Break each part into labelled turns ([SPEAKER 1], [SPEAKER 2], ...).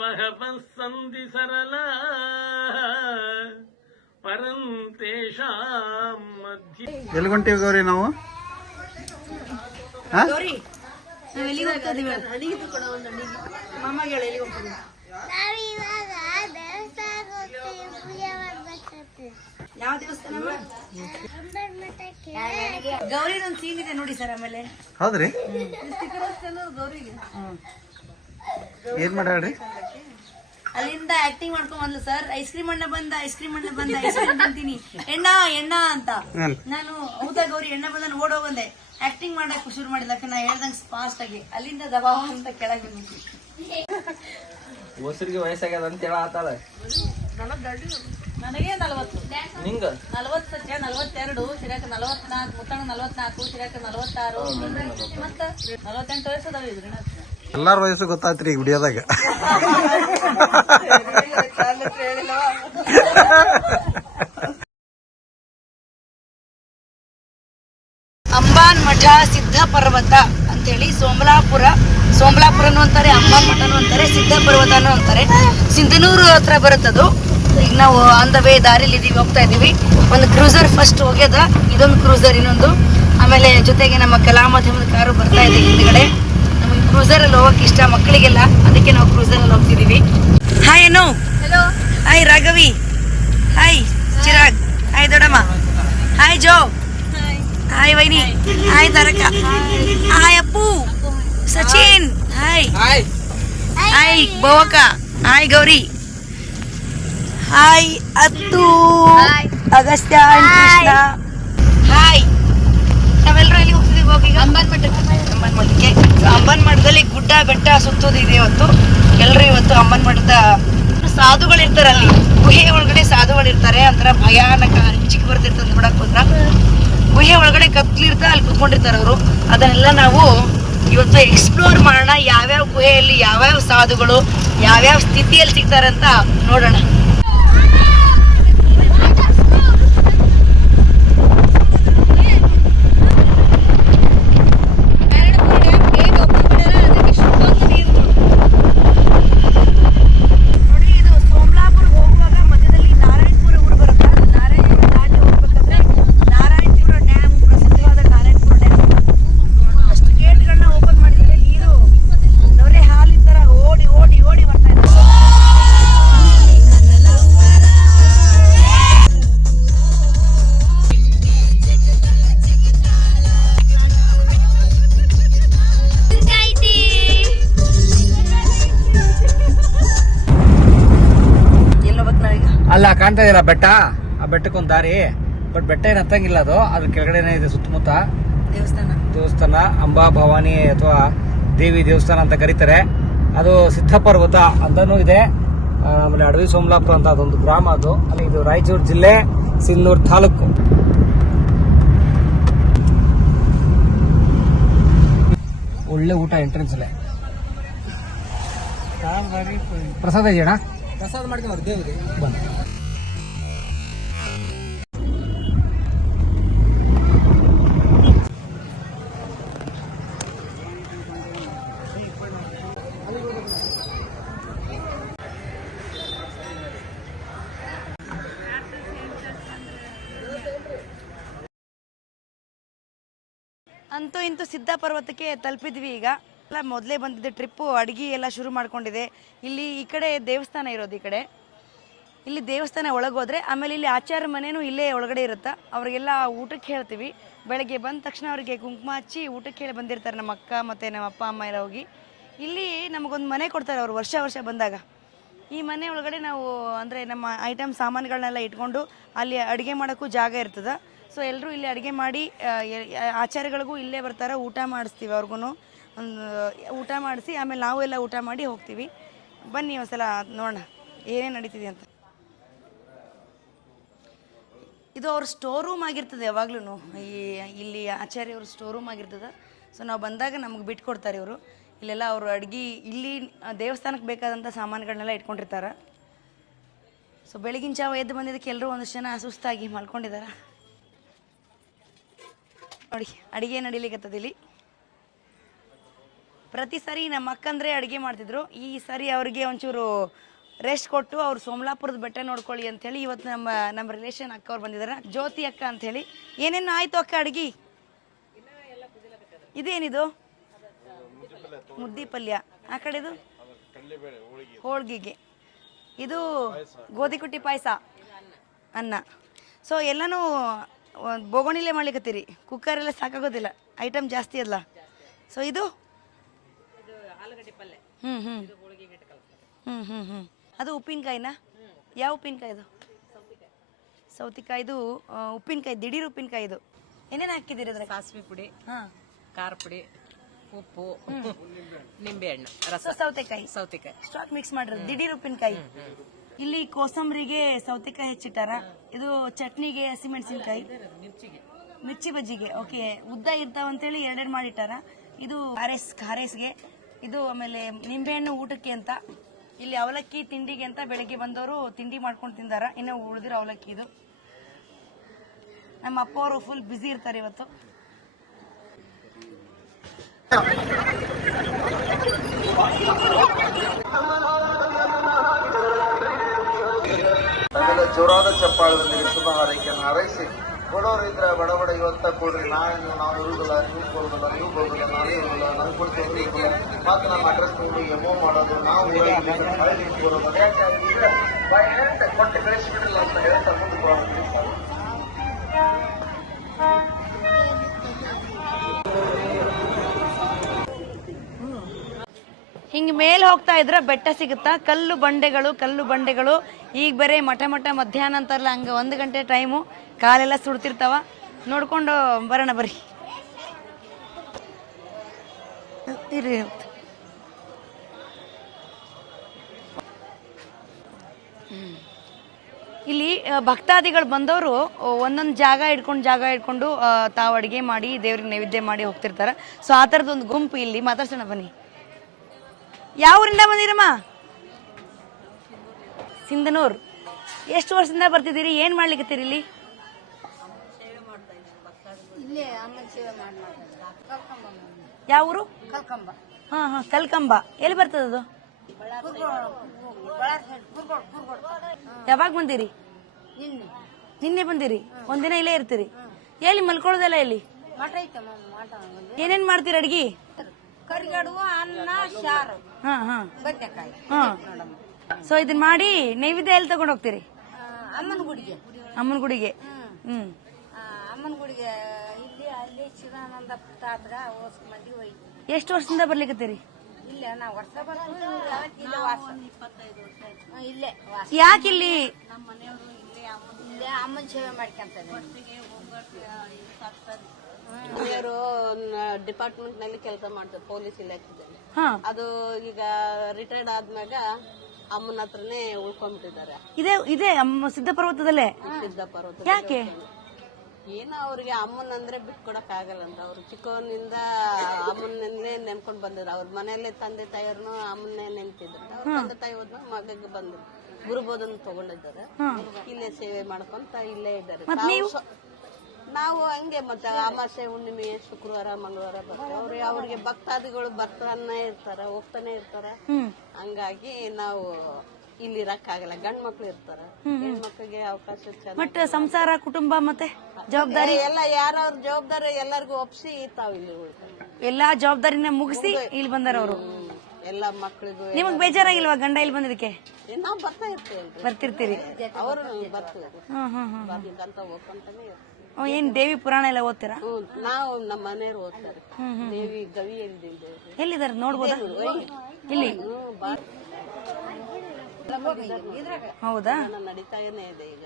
[SPEAKER 1] ಭಗವನ್ ಸಂಧಿ ಸರಳ ಪರಂತೇಷಾಂ ಮಧ್ಯ.
[SPEAKER 2] ಎಲ್ಲಿ ಹೊಂಟೀವಿ ಗೌರಿ ನಾವು?
[SPEAKER 3] ಗೌರಿ ನಾವ್ ಎಲ್ಲಿಗೆ ಹೋಗ್ತಾ ಇದೀವಿ ಮಾಮಗೆ ಹೇಳಿ ಎಲ್ಲಿಗೆ ಹೋಗ್ತಾ
[SPEAKER 4] ನಾವಿವಾಗ ದೇವಸ್ಥಾನಕ್ಕೆ ಹೋಗ್ತೀವಿ ಪೂಜೆ ಮಾಡ್ಬೇಕಂತೆ.
[SPEAKER 3] ಯಾವ ದೇವಸ್ಥಾನ ಗೌರಿ ಒಂದು ಸೀನ್ ಇದೆ ನೋಡಿ ಸರ್ ಆಮೇಲೆ.
[SPEAKER 2] ಹೌದ್ರಿ? ಏನ್ ಮಾಡ್ಯಾಳ್ರಿ
[SPEAKER 3] ಅಲ್ಲಿಂದ ಆಕ್ಟಿಂಗ್ ಮಾಡ್ಕೊಂಡ್ ಬಂದ್ಲು ಸರ್ ಐಸ್ ಕ್ರೀಮ್ ಅಣ್ಣ ಬಂದ ಐಸ್ ಕ್ರೀಮ್ ಅಣ್ಣ ಬಂದ ಐಸ್ ಕ್ರೀಮ್ ತಿಂತೀನಿ. ಎಣ್ಣ ಎಣ್ಣ ಅಂತ. ನಾನು ಹೌದಾ ಗೌರಿ ಎಣ್ಣ ಬಂದ ಓಡೋ ಬಂದೆ ಆಕ್ಟಿಂಗ್ ಮಾಡಕ್ ಶುರು ಮಾಡಿದಕ್ಕೆ ನಾ ಹೇಳ್ದಂಗ್ ಫಾಸ್ಟ್ ಆಗಿ. ಅಲ್ಲಿಂದ ದಬಾವ ಅಂತ ಕೆಳಗೆ
[SPEAKER 5] ಹೊಸರಿಗೆ ವಯಸ್ಸಾಗ್ಯದ ಅಂತ ಹೇಳತ್ತಾಳ
[SPEAKER 6] ನನಗೆ ನಲವತ್ತು.
[SPEAKER 5] ನಿಂಗ?
[SPEAKER 6] ನಲವತ್ತೆರಡು ಶಿರಾಕ ನಲವತ್ನಾಲ್ಕು ಮುತ್ತಣ್ಣ ನಲವತ್ನಾಲ್ಕು ಶಿರಾಕ ನಲವತ್ತಾರು. ಮತ್ತ ನಲವತ್ತೆಂಟು ವಯಸ್ಸು ಅದಾವ ಇದ್ರಿ
[SPEAKER 2] ಎಲ್ಲಾರ ವಯಸ್ಸು ಗೊತ್ತಾಯ್ತ್ರಿ ಈಗ ವಿಡಿಯೋದಾಗ.
[SPEAKER 3] ಅಂಬಾನ್ ಮಠ ಸಿದ್ಧ ಪರ್ವತ ಅಂತೇಳಿ ಸೋಮಲಾಪುರ ಸೋಮಲಾಪುರನು ಅಂತಾರೆ ಅಂಬಾನ್ ಮಠನು ಅಂತಾರೆ ಸಿದ್ಧ ಪರ್ವತನು ಅಂತಾರೆ ಸಿಂಧನೂರು ಹತ್ರ ಬರುತ್ತದು ಈಗ ನಾವು ಆನ್ ದ ವೇ ದಾರಿಲಿ ಇದೀವಿ, ಹೋಗ್ತಾ ಇದೀವಿ ಒಂದು ಕ್ರೂಸರ್ ಫಸ್ಟ್ ಹೋಗ್ಯದ, ಇದೊಂದು ಕ್ರೂಸರ್ ಇನ್ನೊಂದು. ಆಮೇಲೆ ಜೊತೆಗೆ ನಮ್ಮ ಕಲಾ ಮಾಧ್ಯಮದ ಕಾರು ಬರ್ತಾ ಇದೆ ಹಿಂದ್ಗಡೆ. ನಮಗೆ ಕ್ರೂಸರ್ ಅಲ್ಲಿ ಹೋಗಕ್ ಇಷ್ಟ ಮಕ್ಕಳಿಗೆಲ್ಲ? ಅದಕ್ಕೆ ನಾವು ಕ್ರೂಸರ್ ಅಲ್ಲಿ ಹೋಗ್ತಿದೀವಿ. ಹಾಯ್ ಏನು hello hi Raghavi. Hi Chirag. Hi ದೊಡಮ್ಮ hi Jo. Hi ವೈನಿ. Hi Taraka. Hi Appu. Sachin. Hi hi ಬೋವಕ hi Gauri. Hi Attu. Agastya Krishna hi ಹೋಗಿ ಮಠದಲ್ಲಿ ಗುಡ್ಡ, ಬೆಟ್ಟ ಸುತ್ತೋದಿದೆ ಇವತ್ತು. ಎಲ್ಲರೂ ಇವತ್ತು ಅಂಬನ್ ಮಠದ ಸಾಧುಗಳು ಇರ್ತಾರೆ ಅಲ್ಲಿ. ಗುಹೆ ಒಳಗಡೆ ಸಾಧುಗಳು ಇರ್ತಾರೆ ಅಂತರ ಭಯಾನಕ ಅಂಜಿಕೆ ಬರ್ತಿರ್ತದೆ ನೋಡಕ್ ಹೋದ್ರ. ಗುಹೆ ಒಳಗಡೆ ಕತ್ಲಿರ್ತಾ ಅಲ್ಲಿ ಕುತ್ಕೊಂಡಿರ್ತಾರೆ ಅವರು. ಅದನ್ನೆಲ್ಲ ನಾವು ಇವತ್ತು ಎಕ್ಸ್ಪ್ಲೋರ್ ಮಾಡೋಣ. ಯಾವ್ಯಾವ ಗುಹೆಯಲ್ಲಿ ಯಾವ್ಯಾವ ಸಾಧುಗಳು, ಯಾವ್ಯಾವ ಸ್ಥಿತಿಯಲ್ಲಿ ಸಿಗ್ತಾರೆ ಅಂತ ನೋಡೋಣ.
[SPEAKER 5] ಕಾಣ್ತಾ ಇದೀರ ಬೆಟ್ಟ? ಆ ಬೆಟ್ಟಕ್ಕೆ ಒಂದು ದಾರಿ. ಬಟ್ ಬೆಟ್ಟ ಏನು ಹತ್ತಂಗಿಲ್ಲ ಅದು. ಅದ್ರ ಕೆಳಗಡೆನೇ ಇದೆ ಸುತ್ತಮುತ್ತ.
[SPEAKER 3] ದೇವಸ್ಥಾನ.
[SPEAKER 5] ದೇವಸ್ಥಾನ ಅಂಬಾ ಭವಾನಿ ಅಥವಾ ದೇವಿ ದೇವಸ್ಥಾನ ಅಂತ ಕರೀತಾರೆ. ಅದು ಸಿದ್ಧ ಪರ್ವತ ಅಂತಾನೂ ಇದೆ. ಆಮೇಲೆ ಅಡವಿ ಸೋಮಲಾಪುರ ಅಂತ ಅದೊಂದು ಗ್ರಾಮ ಅದು. ಅಲ್ಲಿ ಇದು ರಾಯಚೂರು ಜಿಲ್ಲೆ ಸಿಲ್ನೂರ್ ತಾಲೂಕು. ಒಳ್ಳೆ ಊಟ ಎಂಟ್ರೆನ್ಸ್ ಅಲ್ಲೇ. ಪ್ರಸಾದ ಇದೆಯಣ್ಣ? ಪ್ರಸಾದ ಮಾಡ್ಕೊಂಡು ದೇವ್ರಿಗೆ
[SPEAKER 3] ಅಂತೂ ಇಂತೂ ಸಿದ್ಧ ಪರ್ವತಕ್ಕೆ ತಲುಪಿದ್ವಿ ಈಗ. ಎಲ್ಲ ಮೊದಲೇ ಬಂದಿದ್ದೆ ಟ್ರಿಪ್ಪು ಅಡುಗೆ ಎಲ್ಲ ಶುರು ಮಾಡ್ಕೊಂಡಿದೆ. ಇಲ್ಲಿ ಈ ಕಡೆ ದೇವಸ್ಥಾನ ಇರೋದು ಈ ಕಡೆ. ಇಲ್ಲಿ ದೇವಸ್ಥಾನ ಒಳಗೋದ್ರೆ ಆಮೇಲೆ ಇಲ್ಲಿ ಆಚಾರ ಮನೆಯೂ ಇಲ್ಲೇ ಒಳಗಡೆ ಇರುತ್ತೆ? ಅವರಿಗೆಲ್ಲ ಊಟಕ್ಕೆ ಹೇಳ್ತೀವಿ. ಬೆಳಗ್ಗೆ ಬಂದ ತಕ್ಷಣ ಅವರಿಗೆ ಕುಂಕುಮ ಹಚ್ಚಿ ಊಟಕ್ಕೆ ಹೇಳಿ ಬಂದಿರ್ತಾರೆ ನಮ್ಮ ಅಕ್ಕ ಮತ್ತು ನಮ್ಮ ಅಪ್ಪ, ಅಮ್ಮ ಎಲ್ಲ ಹೋಗಿ. ಇಲ್ಲಿ ನಮಗೊಂದು ಮನೆ ಕೊಡ್ತಾರೆ ಅವರು ವರ್ಷ ವರ್ಷ ಬಂದಾಗ. ಈ ಮನೆ ಒಳಗಡೆ ನಾವು ಅಂದರೆ ನಮ್ಮ ಐಟಮ್ ಸಾಮಾನುಗಳನ್ನೆಲ್ಲ ಇಟ್ಕೊಂಡು ಅಲ್ಲಿ ಅಡುಗೆ ಮಾಡೋಕ್ಕೂ ಜಾಗ ಇರ್ತದೆ. ಸೊ ಎಲ್ಲರೂ ಇಲ್ಲಿ ಅಡುಗೆ ಮಾಡಿ ಆಚಾರ್ಯಗಳಿಗೂ ಇಲ್ಲೇ ಬರ್ತಾರೆ, ಊಟ ಮಾಡಿಸ್ತೀವಿ ಅವ್ರಿಗೂ ಒಂದು, ಊಟ ಮಾಡಿಸಿ, ಆಮೇಲೆ ನಾವು ಎಲ್ಲ ಊಟ ಮಾಡಿ ಹೋಗ್ತೀವಿ. ಬನ್ನಿ ಒಂದ್ಸಲ ನೋಡೋಣ, ಏನೇನು ನಡೀತಿದೆ ಅಂತ. ಇದು ಅವ್ರ ಸ್ಟೋರ್ ರೂಮ್ ಆಗಿರ್ತದೆ ಯಾವಾಗ್ಲೂ ಈ, ಇಲ್ಲಿ ಆಚಾರ್ಯವ್ರ ಸ್ಟೋರ್ ರೂಮ್ ಆಗಿರ್ತದೆ. ಸೊ ನಾವು ಬಂದಾಗ ನಮ್ಗೆ ಬಿಟ್ಕೊಡ್ತಾರೆ ಇವರು. ಇಲ್ಲೆಲ್ಲ ಅವರು ಅಡುಗೆ, ಇಲ್ಲಿ ದೇವಸ್ಥಾನಕ್ಕೆ ಬೇಕಾದಂಥ ಸಾಮಾನುಗಳನ್ನೆಲ್ಲ ಇಟ್ಕೊಂಡಿರ್ತಾರೆ. ಸೊ ಬೆಳಗಿನ ಜಾವ ಎದ್ದು ಬಂದಿದ್ದಕ್ಕೆ ಎಲ್ಲರೂ ಒಂದಷ್ಟು ಜನ ಸುಸ್ತಾಗಿ ಮಲ್ಕೊಂಡಿದ್ದಾರೆ ನೋಡಿ, ಅಡುಗೆ ನಡಿಲಿಕ್ಕತ್ತದ ಇಲ್ಲಿ ಪ್ರತಿ ಸರಿ ನಮ್ಮ ಅಕ್ಕಂದ್ರೆ ಅಡುಗೆ ಮಾಡ್ತಿದ್ರು. ಈ ಸರಿ ಅವ್ರಿಗೆ ಒಂಚೂರು ರೆಸ್ಟ್ ಕೊಟ್ಟು ಅವ್ರು ಸೋಮಲಾಪುರದ ಬೆಟ್ಟ ನೋಡ್ಕೊಳ್ಳಿ ಅಂತೇಳಿ ಇವತ್ತು ನಮ್ಮ ನಮ್ಮ ರಿಲೇಷನ್ ಅಕ್ಕ ಅವ್ರು ಬಂದಿದ್ದಾರೆ. ಜ್ಯೋತಿ ಅಕ್ಕ ಅಂತೇಳಿ. ಏನೇನು ಆಯಿತು ಅಕ್ಕ ಅಡ್ಗಿ? ಇದೇನಿದು? ಮುದ್ದಿ ಪಲ್ಯ ಆ ಕಡೆದು? ಹೋಳ್ಗಿಗೆ. ಇದು ಗೋಧಿ ಕುಟ್ಟಿ ಪಾಯಸ. ಅನ್ನ. ಸೊ ಎಲ್ಲನೂ ಬೋಗೋಣಿಲೆ ಮಾಡ್ಲಿಕ್ಕತ್ತೀರಿ ಕುಕ್ಕರ್ ಎಲ್ಲ ಸಾಕಾಗೋದಿಲ್ಲ. ಐಟಮ್ ಜಾಸ್ತಿ ಅಲ್ಲ. ಸೊ ಇದು? ಹ್ಞೂ ಹ್ಞೂ ಹ್ಞೂ ಹ್ಞೂ ಹ್ಞೂ ಅದು ಉಪ್ಪಿನಕಾಯಿನಾ? ಯಾವ ಉಪ್ಪಿನಕಾಯಿ ಇದು? ಸೌತಿಕಾಯ್ದು ಉಪ್ಪಿನಕಾಯಿ ದಿಢೀರ್ ಉಪ್ಪಿನಕಾಯಿ ಇದು. ಏನೇನು ಹಾಕಿದ್ದೀರಿ ಅದ್ರ
[SPEAKER 7] ಸಾಸಿವೆ ಪುಡಿ
[SPEAKER 3] ಹಾಂ.
[SPEAKER 7] ಖಾರ ಪುಡಿ ಉಪ್ಪು ನಿಂಬೆಹಣ್ಣು ರಸ.
[SPEAKER 3] ಸೌತೆಕಾಯಿ.
[SPEAKER 7] ಸೌತೆಕಾಯಿ.
[SPEAKER 3] ಸ್ಟಾಕ್ ಮಿಕ್ಸ್ ಮಾಡಿರೋದು ದಿಢೀರ್ ಉಪ್ಪಿನಕಾಯಿ. ಇಲ್ಲಿ ಕೋಸಂಬರಿಗೆ ಸೌತೆಕಾಯಿ ಹೆಚ್ಚಿಟ್ಟಾರ? ಇದು ಚಟ್ನಿಗೆ ಹಸಿಮೆಣಸಿನಕಾಯಿ? ಮಿರ್ಚಿ ಬಜ್ಜಿಗೆ ಓಕೆ. ಉದ್ದ ಇರ್ತಾವ ಅಂತೇಳಿ ಎರಡೆರಡು ಮಾಡಿಟ್ಟಾರ. ಇದು ಖಾರೇಸ್ ಖಾರೇಸ್ಗೆ. ಇದು ಆಮೇಲೆ ನಿಂಬೆಹಣ್ಣು ಊಟಕ್ಕೆ ಅಂತ. ಇಲ್ಲಿ ಅವಲಕ್ಕಿ ತಿಂಡಿಗೆ ಅಂತ ಬೆಳಗ್ಗೆ ಬಂದವರು ತಿಂಡಿ ಮಾಡ್ಕೊಂಡು ತಿಂದಾರ. ಇನ್ನು ಉಳಿದಿರೋ ಅವಲಕ್ಕಿ ಇದು. ನಮ್ಮ ಅಪ್ಪ ಅವರು ಫುಲ್ ಬ್ಯುಸಿ ಇರ್ತಾರೆ ಇವತ್ತು.
[SPEAKER 2] ಆಮೇಲೆ ಜೋರಾದ ಚಪ್ಪಾಳದಲ್ಲಿ ಶುಭ ಹಾರೈಕೆಯನ್ನು ಹಾರೈಸಿ ಬಡವರು ಇದ್ರೆ ಬಡ ಬಡ ಇವತ್ತ ಕೊಡ್ರಿ ನಾನು ನಾವು ಇರುವುದಿಲ್ಲ ನೀವು ಬರುದಿಲ್ಲ ನೀವು ಬರುದಿಲ್ಲ ನಾನೇ ಇರುದಿಲ್ಲ ನಮ್ಗೆ ಕೊಡ್ತೇವೆ ಇರುದಿಲ್ಲ ಮತ್ತೆ ನಮ್ಮ ಅಡ್ರೆಸ್ ತಗೊಂಡು ಎಮೋ ಮಾಡೋದು ನಾವು ಹಳ್ಳಿ ಬರೋದು ಯಾಕೆ ಅಂದ್ರೆ by hand ಕೊಟ್ಟು ಕಳಿಸ್ಬಿಡಲ್ಲ ಅಂತ ಹೇಳ್ತಾ ಮುಂದಕ್ಕೆ ಹೋಗ್ತೀವಿ
[SPEAKER 3] ಹಿಂಗ್ ಮೇಲೆ ಹೋಗ್ತಾ ಇದ್ರೆ ಬೆಟ್ಟ ಸಿಗುತ್ತಾ? ಕಲ್ಲು ಬಂಡೆಗಳು ಕಲ್ಲು ಬಂಡೆಗಳು. ಈಗ ಬೇರೆ ಮಠ ಮಠ ಮಧ್ಯಾಹ್ನ ಅಂತಾರಲ್ಲ, ಹಂಗ ಒಂದು ಗಂಟೆ ಟೈಮು ಕಾಲೆಲ್ಲ ಸುಡ್ತಿರ್ತಾವ. ನೋಡ್ಕೊಂಡು ಬರೋಣ ಬರ್ರಿ. ಇಲ್ಲಿ ಭಕ್ತಾದಿಗಳು ಬಂದವರು ಒಂದೊಂದು ಜಾಗ ಇಟ್ಕೊಂಡು ಜಾಗ ಇಟ್ಕೊಂಡು ತಾವು ಅಡುಗೆ ಮಾಡಿ, ದೇವ್ರಿಗೆ ನೈವೇದ್ಯ ಮಾಡಿ ಹೋಗ್ತಿರ್ತಾರೆ. ಸೊ ಆ ಥರದ್ದು ಒಂದು ಗುಂಪು ಇಲ್ಲಿ. ಮಾತಾಡ್ಸೋಣ ಬನ್ನಿ. ಯಾವ ಊರಿಂದ ಬಂದಿರಮ್ಮ? ಸಿಂಧನೂರ್. ಎಷ್ಟು ವರ್ಷದಿಂದ ಬರ್ತಿದ್ದೀರಿ? ಏನ್ ಮಾಡ್ಲಿಕತ್ತೀರಿ ಇಲ್ಲಿ ಯಾವ ಊರು? ಹಾ ಹಾ ಕಲ್ಕಂಬ. ಎಲ್ಲಿ ಬರ್ತದದು ಯಾವಾಗ ಬಂದಿರಿ? ನಿನ್ನೆ. ಬಂದಿರಿ? ಒಂದಿನ ಇಲ್ಲೇ ಇರ್ತೀರಿ. ಎಲ್ಲಿ ಮಲ್ಕೊಳ್ಳೋದಲ್ಲ ಎಲ್ಲಿ? ಏನೇನ್ ಮಾಡ್ತೀರಿ ಅಡ್ಗಿ?
[SPEAKER 8] ಕರಿಗಡುವ ಅನ್ನ ಸಾರು
[SPEAKER 3] ಹಾ ಹಾ.
[SPEAKER 8] ಬದನೆಕಾಯಿ.
[SPEAKER 3] ಹಾ. ಸೊ ಇದನ್ನ ಮಾಡಿ ನೈವೇದ್ಯ ಎಲ್ಲಿ ತಗೊಂಡ್ ಹೋಗ್ತೀರಿ?
[SPEAKER 8] ಅಮ್ಮನ ಗುಡಿಗೆ.
[SPEAKER 3] ಅಮ್ಮನ ಗುಡಿಗೆ. ಹ್ಮ್.
[SPEAKER 8] ಆ, ಅಮ್ಮನ ಗುಡಿಗೆ ಇಲ್ಲಿ ಅಲ್ಲಿ ಶಿವಾನಂದ ತಾತ್ರ ಓಸ್ ಮಂದಿ ಹೋಯ್ತು
[SPEAKER 3] ಎಷ್ಟು ವರ್ಷದಿಂದ ಬರ್ಲಿಕತ್ತೀರಿ?
[SPEAKER 8] ಇಲ್ಲ ನಾವು ವರ್ಷ ಬರ್ತೀವಿ ಇಲ್ಲೇ ವಾಸ. ಹಾ, ಇಲ್ಲೇ ವಾಸ.
[SPEAKER 3] ಯಾಕೆ ಇಲ್ಲಿ?
[SPEAKER 8] ಇಲ್ಲೇ ಅಮ್ಮನ ಸೇವೆ ಮಾಡ್ಕೊಂತಾರೆ
[SPEAKER 6] ಮನೆಯವರು ಡಿಪಾರ್ಟ್ಮೆಂಟ್ನಲ್ಲಿ ಕೆಲಸ ಮಾಡ್ತಾರೆ ಪೊಲೀಸ್ ಇಲಾಖೆ
[SPEAKER 3] ಹಾ.
[SPEAKER 6] ಅದು ಈಗ ರಿಟೈರ್ಡ್ ಆದ್ಮ್ಯಾಗ ಅಮ್ಮನ ಹತ್ರನೇ ಉಳ್ಕೊಂಡ್ಬಿಟ್ಟಿದ್ದಾರೆ
[SPEAKER 3] ಇದೇ ಇದೇ ಅಮ್ಮ ಸಿದ್ಧ ಪರ್ವತದಲ್ಲೇ
[SPEAKER 6] ಸಿದ್ಧ ಪರ್ವತ
[SPEAKER 3] ಯಾಕೆ
[SPEAKER 6] ಏನೋ ಅವ್ರಿಗೆ ಅಮ್ಮನ್ ಅಂದ್ರೆ ಬಿಟ್ಕೊಡಕ್ ಆಗಲ್ಲ ಅಂತ. ಅವ್ರು ಚಿಕ್ಕವನಿಂದ ಅಮ್ಮನನ್ನೇ ನೆನ್ಕೊಂಡ್ ಬಂದಿದ್ರು. ಅವ್ರ ಮನೆಯಲ್ಲೇ ತಂದೆ ತಾಯಿಯವ್ರನ್ನು ಅಮ್ಮನ್ನೇ ನೆನ್ಪಿದ್ರು. ಅವ್ರ ತಂದೆ ತಾಯಿ ಹೋದ್ನ ಮಗಗೆ ಬಂದ್ರು. ಗುರುಬೋಧನ ತಗೊಂಡಿದ್ದಾರೆ. ಇಲ್ಲೇ ಸೇವೆ ಮಾಡ್ಕೊಂತ ಇಲ್ಲೇ ಇದ್ದಾರೆ. ಸ್ವ- ನಾವು ಹಂಗೆ ಮತ್ತೆ ಅಮಾಸೆ ಹುಣ್ಣಿಮೆ ಶುಕ್ರವಾರ ಮಂಗಳವಾರ ಬರ್ತಾರೆ. ಅವ್ರು ಅವ್ರಿಗೆ ಭಕ್ತಾದಿಗಳು ಬರ್ತಾನೆ ಇರ್ತಾರ ಹೋಗ್ತಾನೆ ಇರ್ತಾರ. ಹಂಗಾಗಿ ನಾವು ಇಲ್ಲಿ ಇರಕ್ಕಾಗಲ್ಲ. ಗಂಡ್ ಮಕ್ಳು ಇರ್ತಾರ. ಮಕ್ಕಳಿಗೆ ಅವಕಾಶ ಇರ್ತಾರೆ
[SPEAKER 3] ಬಟ್ ಸಂಸಾರ ಕುಟುಂಬ ಮತ್ತೆ ಜವಾಬ್ದಾರಿ?
[SPEAKER 6] ಎಲ್ಲ ಯಾರವ್ರ ಜವಾಬ್ದಾರಿ ಎಲ್ಲರಿಗೂ ಒಪ್ಸಿ ತಾವ್ ಇಲ್ಲಿ ಉಳ್ತಾರೆ
[SPEAKER 3] ಎಲ್ಲಾ ಜವಾಬ್ದಾರಿನ ಮುಗಿಸಿ ಇಲ್ಲಿ ಬಂದಾರ ಅವರು.
[SPEAKER 6] ಎಲ್ಲಾ ಮಕ್ಳಿಗೂ
[SPEAKER 3] ನಿಮಗ್ ಬೇಜಾರಾಗಿಲ್ವಾ ಗಂಡ ಇಲ್ಲಿ ಬಂದಿದ್ದಕ್ಕೆ?
[SPEAKER 6] ನಾವ್ ಬರ್ತಾ ಇರ್ತೀವಿ.
[SPEAKER 3] ಬರ್ತಿರ್ತೀರಿ.
[SPEAKER 6] ಅವರು ಬರ್ತೀವಿ
[SPEAKER 3] ಹ್ಮ್ ಹ್ಮ್ ಹ್ಮ್
[SPEAKER 6] ಬರ್ಬೇಕಂತ ಹೋಗ್ಕೊಂತಾನೆ ಇರ್ತೀವಿ.
[SPEAKER 3] ಏನ್ ದೇವಿ ಪುರಾಣ ಎಲ್ಲ ಓದ್ತೀರಾ?
[SPEAKER 6] ಹ್ಮ್ ನಾವು ನಮ್ಮ ಮನೆಯವ್ರು ಓದ್ತಾರೆ. ದೇವಿ ಗವಿ
[SPEAKER 3] ಎಲ್ಲಿದಾರೆ ನೋಡ್ಬೋದಾ? ಇಲ್ಲಿ. ಹೌದಾ?
[SPEAKER 6] ನಡೀತಾನೆ ಇದೆ ಈಗ.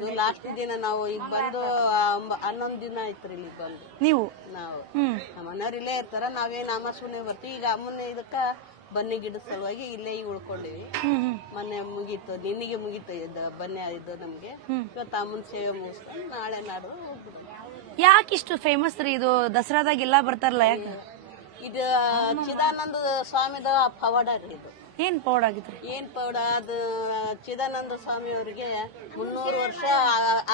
[SPEAKER 6] ಇದು ಲಾಸ್ಟ್ ದಿನ ನಾವು ಈಗ ಬಂದು ಹನ್ನೊಂದ್ ದಿನ ಆಯ್ತ್ರಿ ಇಲ್ಲಿ ಬಂದು.
[SPEAKER 3] ನೀವು?
[SPEAKER 6] ನಾವು.
[SPEAKER 3] ಹ್ಮ್.
[SPEAKER 6] ನಮ್ಮ ಮನೆಯವ್ರು ಇಲ್ಲೇ ಇರ್ತಾರ ನಾವೇನ್ ಅಮಾಸುನೆ ಬರ್ತೀವಿ. ಈಗ ಅಮ್ಮನ ಇದಕ್ಕ ಬನ್ನಿ ಗಿಡದ ಸಲುವಾಗಿ ಇಲ್ಲೇ ಈಗ ಉಳ್ಕೊಂಡಿವಿ. ಮೊನ್ನೆ ಮುಗೀತು ನಿನ್ನಿಗೆ ಮುಗೀತು ಇದು ಬನ್ನಿ ಇದು ನಮ್ಗೆ. ಇವತ್ತು ಅಮ್ಮನ ಸೇವೆ ಮುಗಿಸ್ಕೊಂಡು ನಾಳೆ ನಾಡು
[SPEAKER 3] ಯಾಕೆ ಇಷ್ಟು ಫೇಮಸ್ ರೀ ಇದು? ದಸರಾದಾಗ ಎಲ್ಲ ಬರ್ತಾರಲ್ಲ ಯಾಕೆ?
[SPEAKER 6] ಇದು ಚಿದಾನಂದ ಸ್ವಾಮಿದ ಪವಾಡ ರೀ ಇದು.
[SPEAKER 3] ಏನ್ ಪೌಡ ಆಗಿದ್ರು
[SPEAKER 6] ಏನ್ ಪೌಡ ಅದು ಚಿದಾನಂದ ಸ್ವಾಮಿ ಅವರಿಗೆ ಮುನ್ನೂರು ವರ್ಷ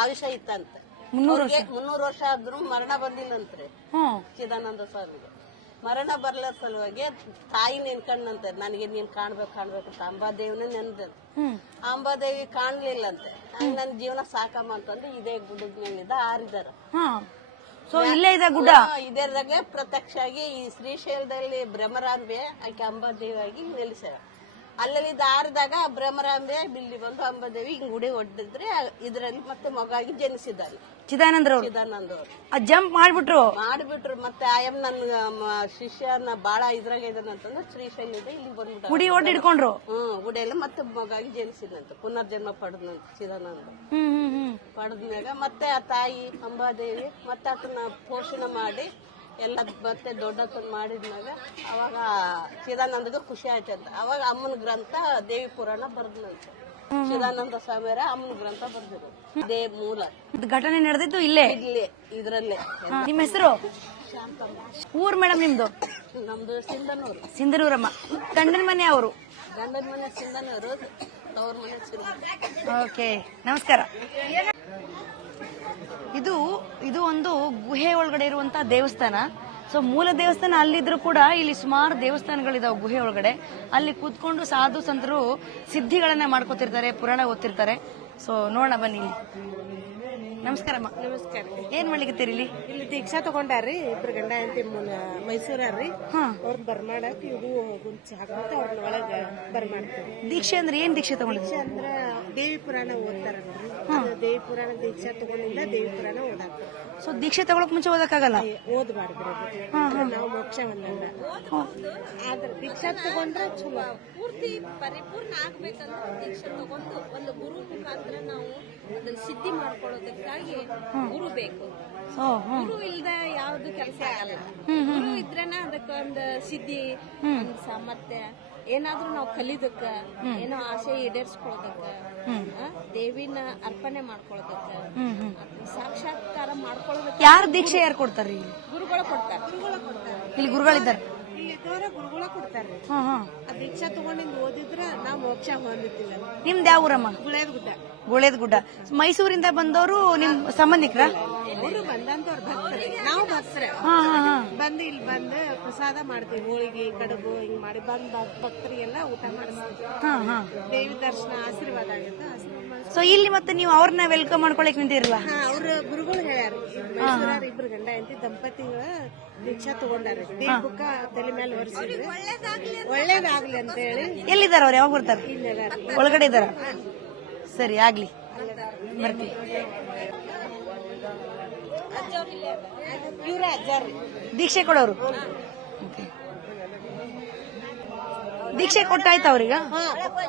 [SPEAKER 6] ಆಯುಷ ಇತ್ತಂತೆ.
[SPEAKER 3] ಮುನ್ನೂರು
[SPEAKER 6] ವರ್ಷ. ಆದ್ರೂ ಮರಣ ಬಂದಿಲ್ಲಂತ್ರಿ. ಚಿದಾನಂದ ಸ್ವಾಮಿಗೆ. ಮರಣ ಬರ್ಲ ಸಲುವಾಗಿ ತಾಯಿ ನೆನ್ಕಂಡಂತೆ ನನಗೆ ನೀನ್ ಕಾಣ್ಬೇಕು ಕಾಣ್ಬೇಕು ಅಂತ. ಅಂಬಾದೇವಿನ ನೆನ್ದ. ಅಂಬಾದೇವಿ ಕಾಣ್ಲಿಲ್ಲಂತೆ. ಅಂತ ನನ್ ಜೀವನ ಸಾಕಮ್ಮ ಅಂತಂದು ಇದೇ ಗುಡ್ಡದ ಮೇಲಿದ್ದ ಆರಿದಾರ
[SPEAKER 3] ಸೊ ಇಲ್ಲೇ ಇದೆ ಗುಡ್ಡ?
[SPEAKER 6] ಇದರದಾಗೆ ಪ್ರತ್ಯಕ್ಷ ಆಗಿ ಈ ಶ್ರೀಶೈಲದಲ್ಲಿ ಭ್ರಮರಾಂಬೆ ಆಕೆ ಅಂಬಾದೇವಿ ಆಗಿ ನೆಲೆಸ್ಯಾರ ಅಲ್ಲಲ್ಲಿ ದಾರದಾಗ ಭ್ರಮರಾಂಬೆ ಬಿಲ್ಲಿ ಬಂದು ಅಂಬಾದೇವಿ ಹಿಂಗ್ ಉಡಿ ಹೊಡೆದ್ರೆ ಇದ್ರಲ್ಲಿ ಮತ್ತೆ ಮಗಾಗಿ ಜನಿಸಿದ್ದಾರೆ.
[SPEAKER 3] ಚಿದಾನಂದ್ರ ಚಿದಾನಂದ್ರ
[SPEAKER 6] ಚಿದಾನಂದ ಅವರು
[SPEAKER 3] ಆ ಜಂಪ್ ಮಾಡ್ಬಿಟ್ರು.
[SPEAKER 6] ಮಾಡ್ಬಿಟ್ರು ಮತ್ತೆ ಆಯಮ್ ನನ್ನ ಶಿಷ್ಯನ ಬಾಳ ಇದ್ರಾಗ ಇದಾನಂತಂದ್ರೆ ಶ್ರೀಶೈಲ ಇದೆ ಇಲ್ಲಿ ಬಂದ್ಬಿಟ್ಟ
[SPEAKER 3] ಗುಡಿ ಒಟ್ಟು ಹಿಡ್ಕೊಂಡ್ರು.
[SPEAKER 6] ಹ್ಮ್ ಗುಡಿಯಲ್ಲಿ ಮತ್ತೆ ಮಗಾಗಿ ಜನಿಸಿದಂತ ಪುನರ್ಜನ್ಮ ಪಡೆದಂತ ಚಿದಾನಂದ.
[SPEAKER 3] ಹ್ಮ್ ಹ್ಮ್ ಹ್ಮ್.
[SPEAKER 6] ಪಡೆದ್ಮ್ಯಾಗ ಮತ್ತೆ ಆ ತಾಯಿ ಅಂಬಾದೇವಿ ಮತ್ತೆ ಆತನ ಪೋಷಣೆ ಮಾಡಿ ಎಲ್ಲ ಮತ್ತೆ ದೊಡ್ಡತನ ಮಾಡಿದ್ಮ್ಯಾಗ ಅವಾಗ ಚಿದಾನಂದಗೂ ಖುಷಿ ಆಯ್ತಂತ ಅವಾಗ ಅಮ್ಮನ ಗ್ರಂಥ ದೇವಿ ಪುರಾಣ ಬರ್ದಂತೆ ಚಿದಾನಂದ ಸ್ವಾಮಿಯರ ಅಮ್ಮನ ಗ್ರಂಥ ಬರ್ದಿದ್ರು. ಅದೇ ಮೂಲ.
[SPEAKER 3] ಘಟನೆ ನಡೆದಿತ್ತು ಇಲ್ಲೇ?
[SPEAKER 6] ಇಲ್ಲಿ ಇದ್ರಲ್ಲೇ.
[SPEAKER 3] ನಿಮ್ ನಿಮ್ಮ ಹೆಸರು? ಊರ್ ಮೇಡಮ್ ನಿಮ್ದು?
[SPEAKER 6] ನಮ್ದು ಸಿಂಧನೂರು.
[SPEAKER 3] ಸಿಂಧನೂರಮ್ಮ. ಗಂಡನ ಮನೆ ಅವರು
[SPEAKER 6] ಗಂಡನ ಮನೆ ಸಿಂಧನೂರು ತವ್ರ ಮನೆ ಸಿಂಧನೂರು
[SPEAKER 3] ಓಕೆ ನಮಸ್ಕಾರ. ಇದು ಇದು ಒಂದು ಗುಹೆ ಒಳಗಡೆ ಇರುವಂತ ದೇವಸ್ಥಾನ. ಸೊ ಮೂಲ ದೇವಸ್ಥಾನ ಅಲ್ಲಿದ್ರು ಕೂಡ ಇಲ್ಲಿ ಸುಮಾರು ದೇವಸ್ಥಾನಗಳಿದಾವೆ ಗುಹೆ ಒಳಗಡೆ. ಅಲ್ಲಿ ಕೂತ್ಕೊಂಡು ಸಾಧು ಸಂತರು ಸಿದ್ಧಿಗಳನ್ನ ಮಾಡ್ಕೋತಿರ್ತಾರೆ, ಪುರಾಣ ಓದ್ತಿರ್ತಾರೆ. ಸೊ ನೋಡೋಣ ಬನ್ನಿ ನಮಸ್ಕಾರಮ್ಮ
[SPEAKER 9] ನಮಸ್ಕಾರ.
[SPEAKER 3] ಏನ್ ಮಾಡ್ಲಿಕ್ಕೆ ಇಲ್ಲಿ?
[SPEAKER 9] ಇಲ್ಲಿ ದೀಕ್ಷಾ ತಗೊಂಡಾರ್ರಿ ಇಬ್ರು ಗಂಡ ಹೆಂಡತಿ ಮೈಸೂರ್ರಿ
[SPEAKER 3] ಹಾ.
[SPEAKER 9] ಅವ್ರ ಬರ್ಮಾಡಕ್ ಇವು ಗುಂಚಿ ಹಾಕಂತ ಅವ್ರನ್ನ ಒಳಗ ಬರ್ಮಾಡ್ತಾರೆ
[SPEAKER 3] ದೀಕ್ಷೆ ಅಂದ್ರೆ ಏನ್ ದೀಕ್ಷೆ ತಗೊಂಡಿದ್ರಿ
[SPEAKER 9] ಅಂದ್ರ ದೇವಿ ಪುರಾಣ ಓದ್ತಾರ ದೇವಿ ಪುರಾಣ ದೀಕ್ಷಾ ತಗೊಂಡಿಂದ ದೇವಿ ಪುರಾಣ ಓದಾಕ.
[SPEAKER 3] ಸೊ ದೀಕ್ಷೆ ತಗೊಳಕ್ ಮುಂಚೆ ಓದಕ್ಕಾಗಲ್ಲ?
[SPEAKER 9] ಓದ್ಬಾರ್ದ್ರಿ. ನಾವು ಮೋಕ್ಷ ಒಂದಲ್ಲ ಆದ್ರೆ ದೀಕ್ಷಾ ತಗೊಂಡ್ರ ಚಲೋ.
[SPEAKER 10] ಪೂರ್ತಿ ಪರಿಪೂರ್ಣ ಆಗ್ಬೇಕಂದ್ರೆ ದೀಕ್ಷೆ ತಗೊಂಡು ಒಂದು ಗುರು ಮುಖಾಂತರ ನಾವು ಅದನ್ನ ಸಿದ್ಧಿ ಮಾಡ್ಕೊಳ್ಳೋದಕ್ಕಾಗಿ ಗುರು ಬೇಕು. ಗುರು ಇಲ್ದ ಯಾವ್ದು ಕೆಲಸ ಆಗಲ್ಲ. ಗುರು ಇದ್ರೇನ ಅದಕ್ಕೊಂದು ಸಿದ್ಧಿ ಒಂದು ಸಾಮರ್ಥ್ಯ. ಏನಾದ್ರೂ ನಾವು ಕಲಿದಕ್ಕ ಏನೋ ಆಸೆ ಈಡೇರ್ಸ್ಕೊಳ್ಳೋದಕ್ಕ ಆ, ದೇವಿನ ಅರ್ಪಣೆ ಮಾಡ್ಕೊಳ್ಳೋದಕ್ಕ ಸಾಕ್ಷಾತ್ಕಾರ ಮಾಡ್ಕೊಳ್ಳೋದಕ್ಕೆ
[SPEAKER 3] ಯಾರು ದೀಕ್ಷೆ ಯಾರು ಕೊಡ್ತಾರ್ರಿ ಇಲ್ಲಿ?
[SPEAKER 10] ಗುರುಗಳು ಕೊಡ್ತಾರೆ. ಗುರುಗಳು ಕೊಡ್ತಾರೆ.
[SPEAKER 3] ಇಲ್ಲಿ ಗುರುಗಳಿದ್ದಾರೆ.
[SPEAKER 9] ಇಲ್ಲಿ ಇದ್ದವ್ರ ಗುರುಗಳ ಕೊಡ್ತಾರೆ.
[SPEAKER 3] ಹಾ ಹಾ
[SPEAKER 9] ಆ ದೀಕ್ಷಾ ತಗೊಂಡಿಂದ ಓದಿದ್ರ ನಾವು ಮೋಕ್ಷ ಹೊಂದಿತ್ತಿಲ್ಲ
[SPEAKER 3] ನಿಮ್ದು ಯಾವ ಊರಮ್ಮ?
[SPEAKER 9] ಗುಳೇದ ಗುಡ್ಡ.
[SPEAKER 3] ಗುಳೇದ್ ಗುಡ್ಡ. ಮೈಸೂರಿಂದ ಬಂದವರು ನಿಮ್ ಸಂಬಂಧಿಕರ?
[SPEAKER 9] ಅವರು ಬಂದಂತವ್ರ ಭಕ್ತರು. ನಾವು ಭಕ್ತರ. ಬಂದು ಇಲ್ಲಿ ಬಂದು ಪ್ರಸಾದ ಮಾಡ್ತೀವಿ. ಹೋಳಿಗೆ ಕಡುಬು ಹಿಂಗ್ ಮಾಡಿ ಬಂದ್ ಭಕ್ತರಿಗೆಲ್ಲ ಊಟ ಮಾಡಿಸ್ತೀವಿ. ದೇವಿ ದರ್ಶನ ಆಶೀರ್ವಾದ ಆಗುತ್ತೆ.
[SPEAKER 3] ಸೊ ಇಲ್ಲಿ ಮತ್ತೆ ನೀವು ಅವ್ರನ್ನ ವೆಲ್ಕಮ್ ಮಾಡ್ಕೊಳಕ್ ನಿಂತಿರಲ್ಲ
[SPEAKER 9] ಅವ್ರ ಗುರುಗಳು ಹೇಳ್ಯಾರ. ಇಬ್ರು ಗಂಡ ಹೆಂಡತಿ ದಂಪತಿಗಳ ದೀಕ್ಷಾ ತಗೊಂಡಾರ. ದೇವಿ ಬುಕ್ಕ ತಲೆ ಮೇಲೆ ಹೊರಿಸಿದ್ರು ಒಳ್ಳೇದಾಗ್ಲಿ ಅಂತ ಹೇಳಿ.
[SPEAKER 3] ಎಲ್ಲಿದ್ದಾರೆ ಅವ್ರು? ಯಾವಾಗ ಬರ್ತಾರೆ? ಒಳಗಡೆ ಇದ್ದಾರ? ಸರಿ ಆಗ್ಲಿ. ಬರ್ತೀವಿ ದೀಕ್ಷೆ ಕೊಡೋರು. ದೀಕ್ಷೆ ಕೊಟ್ಟಾಯ್ತ ಅವ್ರೀಗ?
[SPEAKER 9] ಹಾ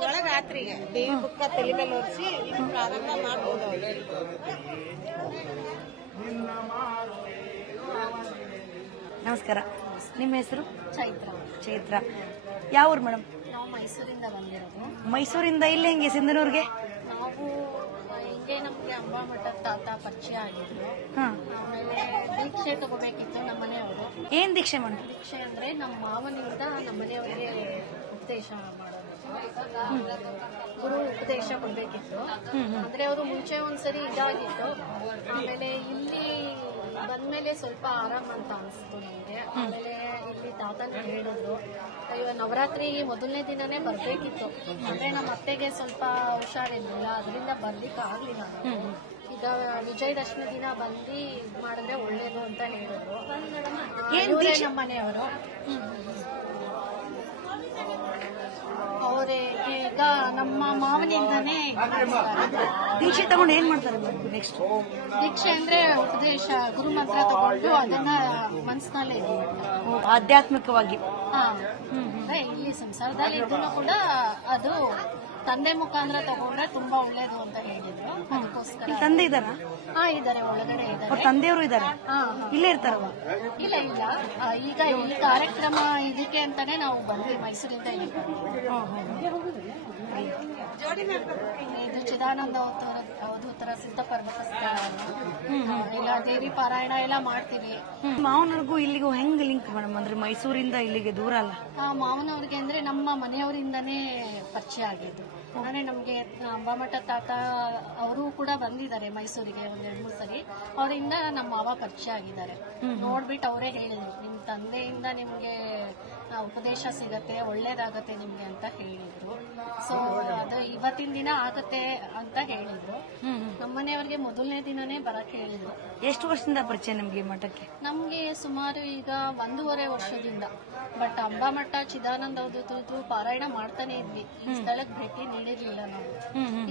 [SPEAKER 9] ಒಳಗ ಆತ್ರೀಗ ದೇವಿ ಬುಕ್ಕ ತಲೆ ಮೇಲೆ ಹೊರಿಸಿ ಇದು ಪ್ರಾರಂಭ ಮಾಡ್ಬೋದು ಅವ್ರು.
[SPEAKER 3] ನಮಸ್ಕಾರ. ನಿಮ್ಮ ಹೆಸರು?
[SPEAKER 8] ಚೈತ್ರ.
[SPEAKER 3] ಚೈತ್ರ. ಯಾವ ಊರು ಮೇಡಮ್?
[SPEAKER 8] ನಾವು ಮೈಸೂರಿಂದ ಬಂದಿರೋದು.
[SPEAKER 3] ಮೈಸೂರಿಂದ ಇಲ್ಲಿ ಹೆಂಗೆ ಸಿಂಧನೂರ್ಗೆ?
[SPEAKER 8] ನಾವು ಹಿಂಗೆ ನಮಗೆ ಅಂಬಾ ಮಠದ ತಾತ ಪರಿಚಯ ಆಗಿದ್ರು.
[SPEAKER 3] ಹಾ.
[SPEAKER 8] ಆಮೇಲೆ ದೀಕ್ಷೆ ತಗೋಬೇಕಿತ್ತು ನಮ್ಮ ಮನೆಯವರು.
[SPEAKER 3] ಏನ್ ದೀಕ್ಷೆ ಮಾಡಿ?
[SPEAKER 8] ದೀಕ್ಷೆ ಅಂದ್ರೆ ನಮ್ಮ ಮಾವನಿಂದ ನಮ್ಮ ಮನೆಯವರಿಗೆ ಉಪದೇಶ ಮಾಡೋದು. ಗುರು ಉಪದೇಶ ಕೊಡ್ಬೇಕಿತ್ತು. ಅಂದ್ರೆ ಅವರು ಮುಂಚೆ ಒಂದ್ಸರಿ ಇದಾಗಿತ್ತು. ಆಮೇಲೆ ಇಲ್ಲಿ ಬಂದ್ಮೇಲೆ ಸ್ವಲ್ಪ ಆರಾಮ್ ಅಂತ ಅನಿಸ್ತು ನಮಗೆ ಆಮೇಲೆ ಇಲ್ಲಿ ತಾತನ ಹೇಳಿದ್ರು ಅಯ್ಯೋ ನವರಾತ್ರಿ ಮೊದಲನೇ ದಿನನೇ ಬರ್ಬೇಕಿತ್ತು. ಅಂದ್ರೆ ನಮ್ಮ ಅತ್ತೆಗೆ ಸ್ವಲ್ಪ ಹುಷಾರಿರ್ಲಿಲ್ಲ ಅದರಿಂದ ಬರ್ಲಿಕ್ಕೆ ಆಗ್ಲಿಲ್ಲ. ಈಗ ವಿಜಯದಶಮಿ ದಿನ ಬಂದು ಇದ್ ಮಾಡಿದ್ರೆ ಒಳ್ಳೇದು ಅಂತ ಹೇಳಿದ್ರು. ನಮ್ಮನೆಯವರು ನಮ್ಮ ಮನೆಯವರು. ಅವರೇ ಈಗ ನಮ್ಮ ಮಾವನಿಂದಾನೇ.
[SPEAKER 3] ದೀಕ್ಷೆ ತಗೊಂಡು ಏನ್ ಮಾಡ್ತಾರೆ ನೆಕ್ಸ್ಟ್
[SPEAKER 8] ದೀಕ್ಷೆ ಅಂದ್ರೆ ಉಪದೇಶ ಗುರುಮಂತ್ರ ತಗೊಂಡು ಅದನ್ನ ಮನಸ್ಸಿನಲ್ಲೇ ಇದು.
[SPEAKER 3] ಆಧ್ಯಾತ್ಮಿಕವಾಗಿ
[SPEAKER 8] ಹ್ಮ್ ಇಲ್ಲಿ ಸಂಸಾರದಲ್ಲಿ ಇದ್ದೂ ಕೂಡ ಅದು ತಂದೆ ಮುಖಾಂತರ ತಗೊಂಡ್ರೆ ತುಂಬಾ ಒಳ್ಳೇದು ಅಂತ ಹೇಳಿದ್ರು. ಅದಕ್ಕೋಸ್ಕರ
[SPEAKER 3] ಇಲ್ಲಿ ತಂದೆ ಇದಾರ
[SPEAKER 8] ಹಾ ಇದಾರೆ ಒಳಗಡೆ ಇದಾರೆ
[SPEAKER 3] ಅವ್ರ ತಂದೆಯವರು ಇದ್ದಾರೆ?
[SPEAKER 8] ಹಾ
[SPEAKER 3] ಇಲ್ಲೇ ಇರ್ತಾರವ
[SPEAKER 8] ಇಲ್ಲ ಇಲ್ಲ. ಆ, ಈಗ ಈ ಕಾರ್ಯಕ್ರಮ ಇದಕ್ಕೆ ಅಂತಾನೆ ನಾವು ಬಂದ್ವಿ ಮೈಸೂರಿಂದ ಇಲ್ಲಿ ಬಂದ್ವಿ ಚಿದಾನಂದ ಅವತಾರ ಅವಧೂತರ ಸಿದ್ಧ ಪರ್ವತ ಇಲ್ಲ ದೇವಿ ಪಾರಾಯಣ ಎಲ್ಲ ಮಾಡ್ತೀವಿ.
[SPEAKER 3] ಮಾವನವ್ರಿಗೂ ಇಲ್ಲಿಗೂ ಹೆಂಗ್ ಲಿಂಕ್ ಮೇಡಮ್? ಅಂದ್ರೆ ಮೈಸೂರಿಂದ ಇಲ್ಲಿಗೆ ದೂರ ಅಲ್ಲ?
[SPEAKER 8] ಆ ಮಾವನವ್ರಿಗೆ ಅಂದ್ರೆ ನಮ್ಮ ಮನೆಯವರಿಂದನೇ ಪರಿಚಯ ಆಗಿದ್ದು. ಅಂದ್ರೆ ನಮ್ಗೆ ಅಂಬಾಮಠ ತಾತ ಅವರು ಕೂಡ ಬಂದಿದ್ದಾರೆ ಮೈಸೂರಿಗೆ ಒಂದ್ ಎರಡ್ ಮೂರು ಸರಿ. ಅವರಿಂದ ನಮ್ಮ ಮಾವ ಪರಿಚಯ ಆಗಿದ್ದಾರೆ. ನೋಡ್ಬಿಟ್ಟು ಅವರೇ ಹೇಳಿದ್ರು. ನಿಮ್ ತಂದೆಯಿಂದ ನಿಮ್ಗೆ ಉಪದೇಶ ಸಿಗತ್ತೆ ಒಳ್ಳೇದಾಗತ್ತೆ ನಿಮ್ಗೆ ಅಂತ ಹೇಳಿದ್ರು. ಸೊ ಅದು ಇವತ್ತಿನ ದಿನ ಆಗತ್ತೆ ಅಂತ ಹೇಳಿದ್ರು. ನಮ್ಮ ಮನೆಯವ್ರಿಗೆ ಮೊದಲನೇ ದಿನನೇ ಬರಕ್ ಹೇಳಿದ್ರು.
[SPEAKER 3] ಎಷ್ಟು ವರ್ಷದಿಂದ ಪರಿಚಯ ನಿಮ್ಗೆ ಮಠಕ್ಕೆ?
[SPEAKER 8] ನಮ್ಗೆ ಸುಮಾರು ಈಗ ಒಂದೂವರೆ ವರ್ಷದಿಂದ. ಬಟ್ ಅಂಬಾ ಮಠ ಚಿದಾನಂದ ಅವ್ರದ್ದು ಪಾರಾಯಣ ಮಾಡ್ತಾನೆ ಇದ್ವಿ. ಈ ಸ್ಥಳಕ್ಕೆ ಭೇಟಿ ನೀಡಿರ್ಲಿಲ್ಲ ನಾವು.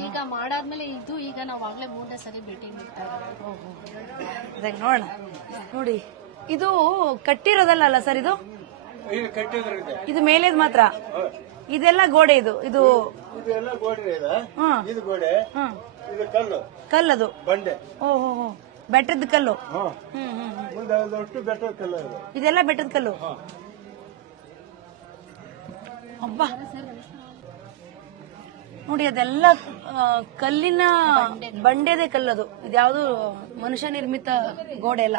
[SPEAKER 8] ಈಗ ಮಾಡಾದ್ಮೇಲೆ ಇದು ಈಗ ನಾವು ಆಗ್ಲೇ ಮೂರನೇ ಸರಿ ಭೇಟಿ ನೀಡ್ತಾ ಇದ್ದೀವಿ.
[SPEAKER 3] ನೋಡೋಣ. ನೋಡಿ ಇದು ಕಟ್ಟಿರೋದಲ್ಲ ಸರ್ ಇದು? ಇದು ಮೇಲೇದ್ ಮಾತ್ರ? ಇದೆಲ್ಲ ಗೋಡೆ ಇದು ಇದು
[SPEAKER 2] ಇದೆಲ್ಲ ಗೋಡೆ ಇದೆ.
[SPEAKER 3] ಹಾ.
[SPEAKER 2] ಇದು ಗೋಡೆ
[SPEAKER 3] ಹಾ.
[SPEAKER 2] ಇದು ಕಲ್ಲು.
[SPEAKER 3] ಕಲ್ಲದು?
[SPEAKER 2] ಬಂಡೆ.
[SPEAKER 3] ಬೆಟ್ಟದ ಕಲ್ಲು?
[SPEAKER 2] ಹಾ.
[SPEAKER 3] ಹ್ಮ್ ಹ್ಮ್ ಹ್ಮ್.
[SPEAKER 2] ಮುಂದೆ ಅದಷ್ಟು ಬೆಟ್ಟದ ಕಲ್ಲು ಇದೆ.
[SPEAKER 3] ಇದೆಲ್ಲ ಬೆಟ್ಟದ ಕಲ್ಲು? ಅಬ್ಬಾ. ನೋಡಿ ಅದೆಲ್ಲ ಆ, ಕಲ್ಲಿನ ಬಂಡೆದೇ ಕಲ್ಲದು. ಇದ್ಯಾವುದು ಮನುಷ್ಯ ನಿರ್ಮಿತ ಗೋಡೆ ಅಲ್ಲ.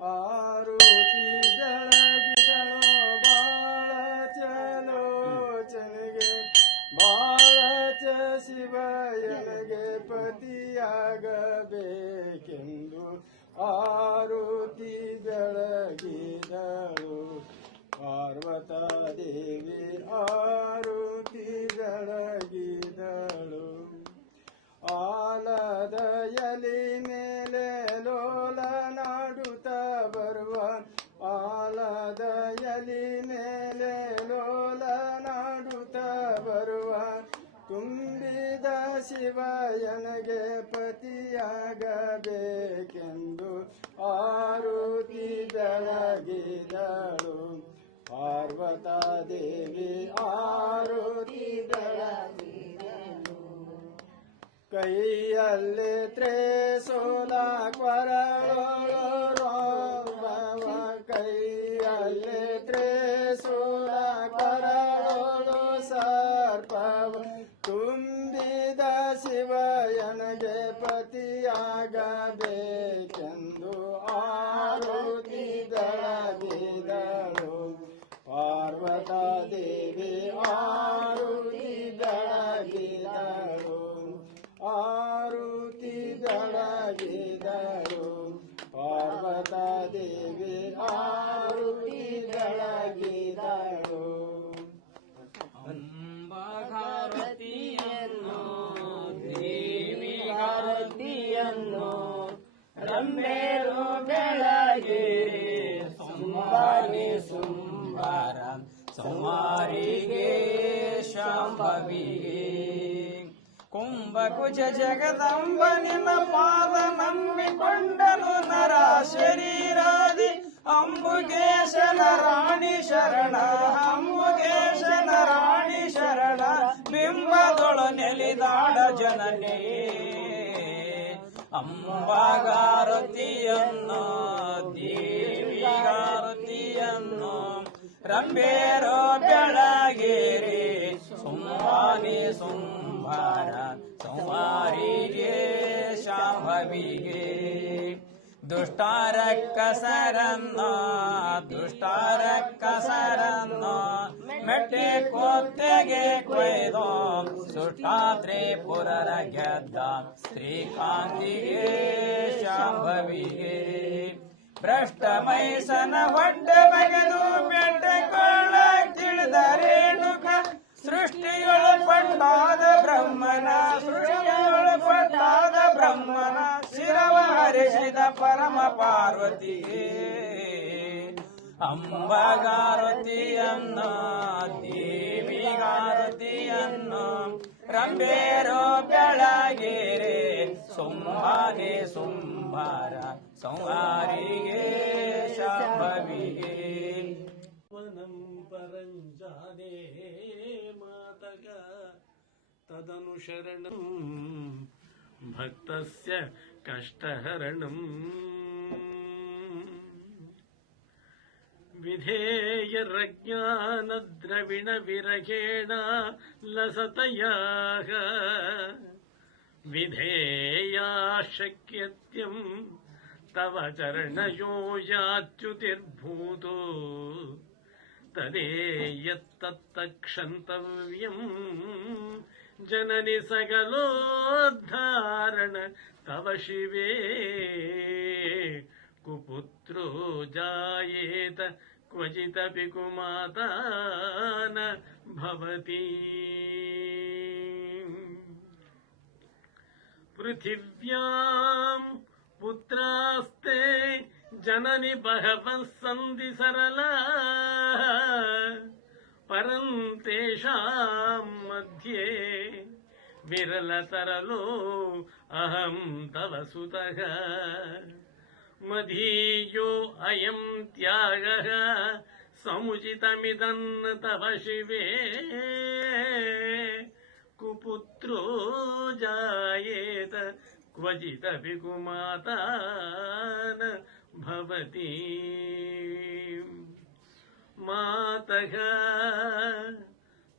[SPEAKER 1] আর Guararó ಕುಂಭಕುಜ ಜಗದಂಬ ನಿನ್ನ ಪಾದ ನಂಬಿಕೊಂಡನು ನರ ಶರೀರಾದಿ ಅಂಬುಗೇಶನ ರಾಣಿ ಶರಣ, ಅಂಬುಗೇಶನ ರಾಣಿ ಶರಣ, ಬಿಂಬದೊಳ ನೆಲಿದಾಡ ಜನನೇ. ಅಂಬಾಗಾರತಿಯನ್ನು, ದೇವಿಗಾರತಿಯನ್ನು ರಂಬೇರೋ ಬೆಳಗೇರಿ. ಸುಂಬಾನಿ ಸುಂಬಾರ. ಸಂವಾರಿಗೆ ಶಾಂಭವಿಗೆ ದುಷ್ಟಾರ ಕಸರನ್ನ ದುಷ್ಟಾರ ಕಸರನ್ನ ಮೆಟ್ಟೆ ಕೊತ್ತೆಗೆ ಕೊಯ್ದು ಸುಷ್ಟಾತ್ರಿ ಪುರರ ಗೆದ್ದ ಶ್ರೀಕಾಂತಿಗೆ ಶಾಂಭವಿಗೆ ಭ್ರಷ್ಟ ಮೈಸನ ಹೊಟ್ಟೆ ಬಗೆದು ಬೆಟ್ಟಕೊಳ್ಳ. ತಿಳಿದ ಪಾರ್ವತಿಗೆ ಅಂಬಗಾರತಿಯನ್ನು ದೇವಿಗಾರತಿಯನ್ನು ರಂಬೇರೋ ಬೆಳಗೇರೆ, ಸೋಮವಾರಿ ಸುಂಬಾರ ಸಂಹಾರಿಗೆ ಶಂಭವಿಗೆ
[SPEAKER 11] ವನಂ ಪರಂಜಾನೇ ಮಾತಗ ತದನು ಶರಣಂ, ಭಕ್ತಸ್ಯ ಕಷ್ಟಹರಣಂ. विधेयरज्ञानद्रविणविरहेण लसतयाः। विधेया शक्यत्यम् तव कर्णयो याच्युतिर्भूतो तदे जननि सकलोद्धारण तव शिवे। कुपुत्रो जायेत क्वचिदपि कुमाता न भवति। पृथिव्याम् पुत्रास्ते जननि बहवः सन्ति सरला परम् तेषाम् मध्ये विरलसरलो अहम् तव सुतः। मदीयो अयम् त्यागः समुचितमिदन् तव शिवे। कुपुत्रो जायेत, क्वचिदपि कुमाता न भवति। मातः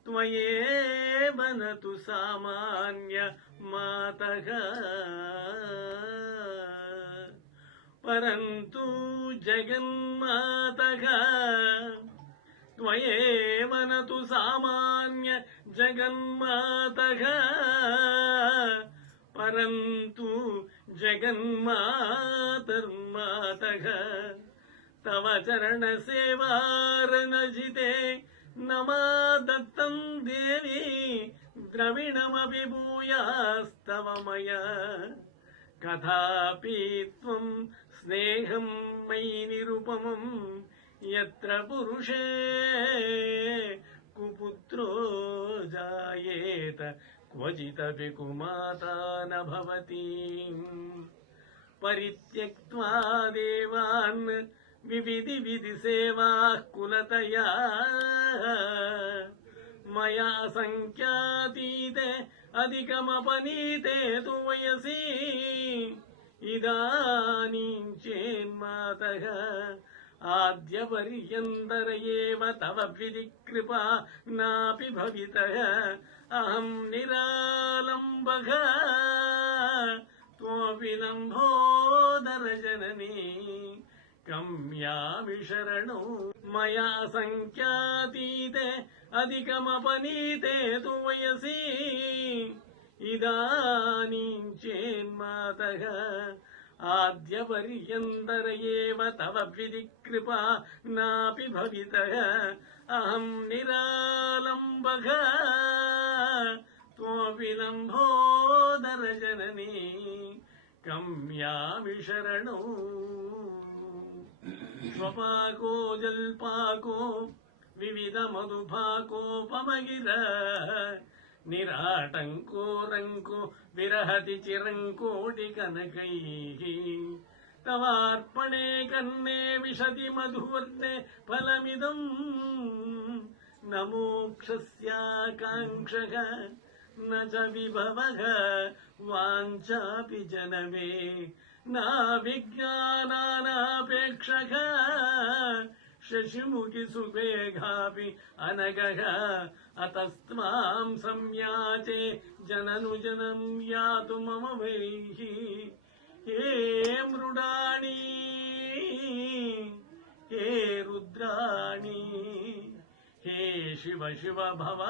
[SPEAKER 11] त्वयेव न तु सामान्य मातः। परन्तु जगन्मातः त्वयेव न तु सामान्य जगन्मातः। परन्तु जगन्मातर्मातः, तव चरणसेवारणजिते नमा दत्तम् देवी, द्रविणमपि भूयास्तव मया। कथापि त्वम् स्नेहम् मयि निरुपमम् यत्र पुरुषे कुपुत्रो जायेत क्वचिदपि कुमाता न भवति। परित्यक्त्वा देवान् विविधि विधि सेवाः कुलतया। मया सङ्ख्यातीते अधिकमपनीते तु वयसि इदानीं चेन्मातः आद्यपर्यन्तर एव तव विधिकृपा नापि भवितः। अहम् निरालम्बः त्वमपि लम्भोदर जननी। कम्यामि शरणो मया सङ्ख्यातीते अधिकमपनीते तु वयसि। इदानीं चेन्मातः आद्यपर्यन्तर एव तव विधिकृपा नापि भवितः अहम् निरालम्बः त्वमपि लम्भोदर जननी कम्यामि शरणो स्वपाको जल्पाको विविधमधुभाकोपमगिर निराटङ्को रङ्को विरहति चिरङ्कोटिकनकैः। तवार्पणे कन्ने विशति मधुवर्णे फलमिदम् न मोक्षस्याकाङ्क्षः न च विभवः वाञ्छापि जनमे। नाभिज्ञानानापेक्षः शशिमुखि सुवेघापि अनगः। अतस्त्वाम् संयाचे जननुजनम् यातु मम वैः हे मृडाणी, हे रुद्राणी, हे शिव शिव भव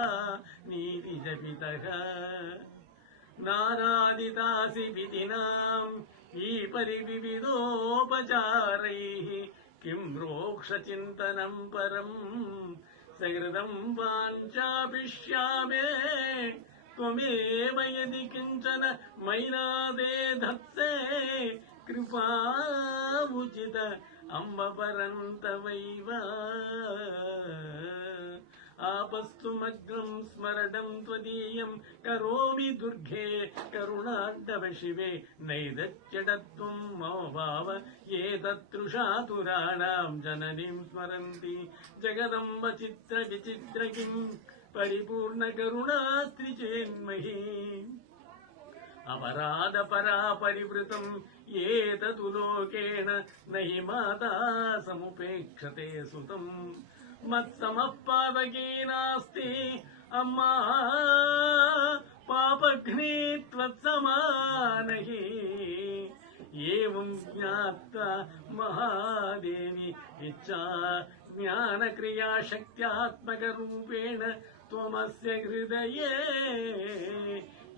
[SPEAKER 11] नीतिजपितः। नारादितासि विधिनाम् ईपरिविविधोपचारैः किम् मोक्षचिन्तनम् परम् सहृदम् वाञ्चापिष्यामे त्वमेव यदि किञ्चन मैनादे धत्ते कृपामुचित अम्ब परन्तवैव आपस्तुमग्रम् स्मरडम् त्वदीयम् करोमि दुर्गे करुणाड्डव शिवे नैदत्यडत्वम् मम भाव एतत्तृषातुराणाम् जननीम् स्मरन्ति जगदम्ब चित्र विचित्र किम् परिपूर्णकरुणास्त्रिचेन्मही अपराधपरा परिवृतम् एततु लोकेण न हि माता समुपेक्षते सुतम् मत्समः पावकी नास्ति अम्मा पापघ्ने त्वत्समानहि एवम् ज्ञात्वा महादेवी इच्छा ज्ञानक्रियाशक्त्यात्मकरूपेण त्वमस्य हृदये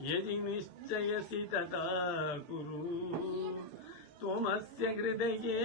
[SPEAKER 11] यदि निश्चयसि तथा कुरु त्वमस्य हृदये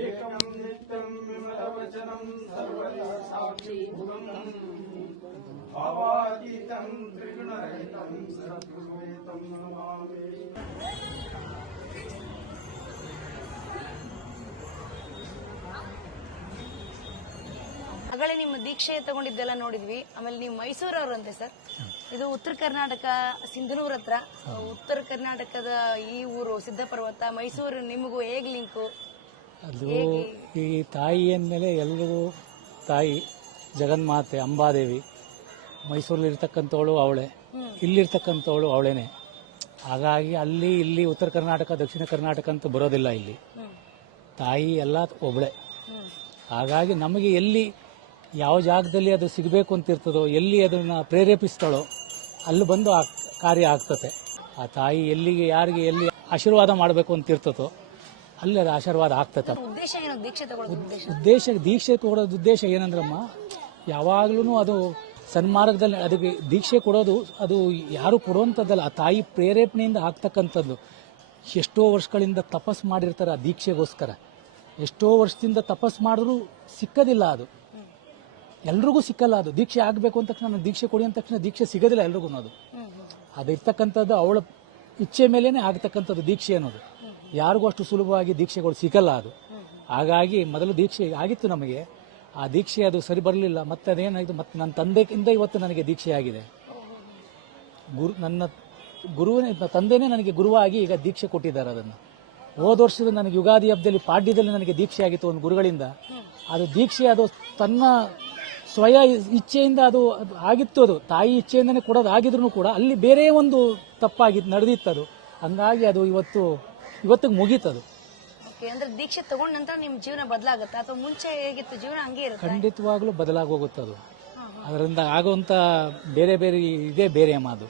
[SPEAKER 1] एकम् नित्यम् विमलवचनम् सर्वदा साक्षीभूतम् भावातीतम् त्रिगुणरहितम् सद्गुरुवेतम् नमामि
[SPEAKER 3] ಆಗಲೇ ನಿಮ್ಮ ದೀಕ್ಷೆ ತಗೊಂಡಿದ್ದೆಲ್ಲ ನೋಡಿದ್ವಿ ಆಮೇಲೆ ನೀವು ಮೈಸೂರವ್ರಂತೆ ಸರ್ ಇದು ಉತ್ತರ ಕರ್ನಾಟಕ ಸಿಂಧನೂರ್ ಹತ್ರ ಉತ್ತರ ಕರ್ನಾಟಕದ ಈ ಊರು ಸಿದ್ಧಪರ್ವತ ಮೈಸೂರು ನಿಮಗೂ ಹೇಗ್ ಲಿಂಕು
[SPEAKER 12] ಅದು ಈ ತಾಯಿ ಅಂದಮೇಲೆ ಎಲ್ಲರೂ ತಾಯಿ ಜಗನ್ಮಾತೆ ಅಂಬಾದೇವಿ. ಮೈಸೂರಲ್ಲಿರ್ತಕ್ಕಂಥವಳು ಅವಳೆ. ಇಲ್ಲಿರ್ತಕ್ಕಂಥವಳು ಅವಳೇನೆ. ಹಾಗಾಗಿ ಅಲ್ಲಿ ಇಲ್ಲಿ ಉತ್ತರ ಕರ್ನಾಟಕ ದಕ್ಷಿಣ ಕರ್ನಾಟಕ ಅಂತ ಬರೋದಿಲ್ಲ ಇಲ್ಲಿ. ತಾಯಿ ಎಲ್ಲ ಒಬ್ಳೆ. ಹಾಗಾಗಿ ನಮಗೆ ಎಲ್ಲಿ ಯಾವ ಜಾಗದಲ್ಲಿ ಅದು ಸಿಗಬೇಕು ಅಂತ ಇರ್ತದೋ ಎಲ್ಲಿ ಅದನ್ನ ಪ್ರೇರೇಪಿಸ್ತಾಳೋ ಅಲ್ಲಿ ಬಂದು ಆ ಕಾರ್ಯ ಆಗ್ತತೆ. ಆ ತಾಯಿ ಎಲ್ಲಿಗೆ ಯಾರಿಗೆ ಎಲ್ಲಿ ಆಶೀರ್ವಾದ ಮಾಡಬೇಕು ಅಂತ ಇರ್ತದೋ ಅಲ್ಲಿ ಅದು ಆಶೀರ್ವಾದ ಆಗ್ತದೆ
[SPEAKER 3] ಉದ್ದೇಶ ಏನು? ದೀಕ್ಷೆ ತಗೊಳ್ಳೋದು ಉದ್ದೇಶ?
[SPEAKER 12] ಉದ್ದೇಶ ದೀಕ್ಷೆ ಕೊಡೋದು ಉದ್ದೇಶ ಏನಂದ್ರಮ್ಮ? ಯಾವಾಗ್ಲೂ ಅದು ಸನ್ಮಾರ್ಗದಲ್ಲಿ ಅದಕ್ಕೆ ದೀಕ್ಷೆ ಕೊಡೋದು ಅದು ಯಾರು ಕೊಡುವಂಥದ್ದಲ್ಲ. ಆ ತಾಯಿ ಪ್ರೇರೇಪಣೆಯಿಂದ ಆಗ್ತಕ್ಕಂಥದ್ದು. ಎಷ್ಟೋ ವರ್ಷಗಳಿಂದ ತಪಸ್ ಮಾಡಿರ್ತಾರೆ ಆ ದೀಕ್ಷೆಗೋಸ್ಕರ. ಎಷ್ಟೋ ವರ್ಷದಿಂದ ತಪಸ್ ಮಾಡಿದ್ರೂ ಸಿಕ್ಕದಿಲ್ಲ ಅದು. ಎಲ್ರಿಗೂ ಸಿಕ್ಕಲ್ಲ ಅದು. ದೀಕ್ಷೆ ಆಗಬೇಕು ಅಂದ ತಕ್ಷಣ ದೀಕ್ಷೆ ಕೊಡಿ ಅಂದ ತಕ್ಷಣ ದೀಕ್ಷೆ ಸಿಗೋದಿಲ್ಲ ಎಲ್ರಿಗೂ ಅದು ಅದು ಇರ್ತಕ್ಕಂಥದ್ದು ಅವಳ ಇಚ್ಛೆ ಮೇಲೇನೆ ಆಗ್ತಕ್ಕಂಥದ್ದು ದೀಕ್ಷೆ ಅನ್ನೋದು. ಯಾರಿಗೂ ಅಷ್ಟು ಸುಲಭವಾಗಿ ದೀಕ್ಷೆಗಳು ಸಿಗಲ್ಲ ಅದು. ಹಾಗಾಗಿ ಮೊದಲು ದೀಕ್ಷೆ ಆಗಿತ್ತು ನಮಗೆ. ಆ ದೀಕ್ಷೆ ಅದು ಸರಿ ಬರಲಿಲ್ಲ. ಮತ್ತೆ ಅದೇನಾಯಿತು? ಮತ್ತೆ ನನ್ನ ತಂದೆಯಿಂದ ಇವತ್ತು ನನಗೆ ದೀಕ್ಷೆ ಆಗಿದೆ ಗುರು, ನನ್ನ ಗುರುವಿನ ತಂದೆನೇ ನನಗೆ ಗುರುವಾಗಿ ಈಗ ದೀಕ್ಷೆ ಕೊಟ್ಟಿದ್ದಾರೆ ಅದನ್ನು. ಹೋದ ವರ್ಷದ ನನಗೆ ಯುಗಾದಿ ಹಬ್ಬದಲ್ಲಿ, ಪಾಡ್ಯದಲ್ಲಿ ನನಗೆ ದೀಕ್ಷೆ ಆಗಿತ್ತು ಒಂದು ಗುರುಗಳಿಂದ. ಅದು ದೀಕ್ಷೆ, ಅದು ತನ್ನ ಸ್ವಯ ಇಚ್ಛೆಯಿಂದ ಅದು ಆಗಿತ್ತು ಅದು. ತಾಯಿ ಇಚ್ಛೆಯಿಂದನೇ ಕೊಡೋದು ಆಗಿದ್ರು ಕೂಡ ಅಲ್ಲಿ ಬೇರೆ ಒಂದು ತಪ್ಪಾಗಿ ನಡೆದಿತ್ತು ಅದು. ಹಂಗಾಗಿ ಅದು ಇವತ್ತು ಇವತ್ತಿಗೆ ಮುಗೀತದು.
[SPEAKER 3] ಅಂದ್ರೆ ದೀಕ್ಷೆ ತಗೊಂಡ ನಂತರ ನಿಮ್ ಜೀವನ ಬದಲಾಗುತ್ತಾ? ಅಥವಾ ಮುಂಚೆ ಹೇಗಿತ್ತು ಜೀವನ? ಹಂಗೆ ಇರುತ್ತೆ?
[SPEAKER 12] ಖಂಡಿತವಾಗ್ಲೂ ಬದಲಾಗೋಗುತ್ತೆ ಅದು ಅದರಿಂದ ಆಗುವಂತ ಬೇರೆ ಬೇರೆ ಇದೇ ಬೇರೆ ಅಮ್ಮ ಅದು.